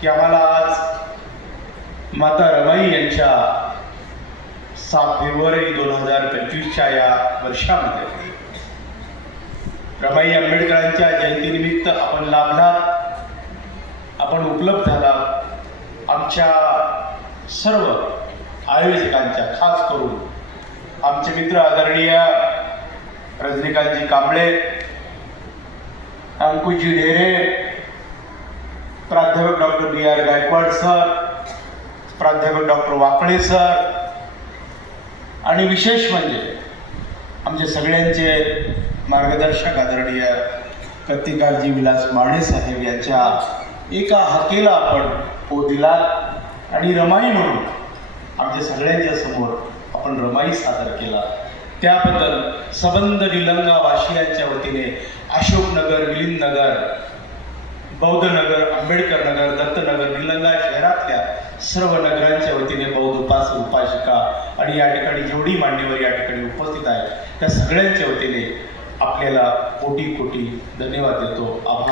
की आम्हाला आज माता रमाई यांच्या सात फेब्रुवारी दोन हजार पंचवीसच्या या वर्षामध्ये रमाई आंबेडकरांच्या जयंतीनिमित्त आपण लाभला आपण उपलब्ध झाला आमच्या सर्व आयोजकांच्या खास करून आमचे मित्र आदरणीय रजनीकांतजी कांबळे अंकुशजी ढेरे प्राध्यापक doctor B R Gaikwad sir प्राध्यापक डॉक्टर वाकळे सर आणि विशेष म्हणजे आमचे सगळ्यांचे मार्गदर्शक आदरणीय कत्तिकारजी विलास माने साहेब यांच्या एका हाकेला आपण हो दिला आणि रमाई म्हणून आमच्या सगळ्यांच्या समोर आपण रमाई सादर केला. त्याबद्दल सबंध निलंगा वाशियांच्या वतीने अशोकनगर मिलिंदनगर बौद्धनगर आंबेडकर नगर दत्तनगर निलंगा शहरातल्या सर्व नगरांच्या वतीने बौद्ध उपास उपासिका आणि या ठिकाणी जेवढी मान्यवर या ठिकाणी उपस्थित आहेत त्या सगळ्यांच्या वतीने आपल्याला कोटी कोटी धन्यवाद देतो. आभार.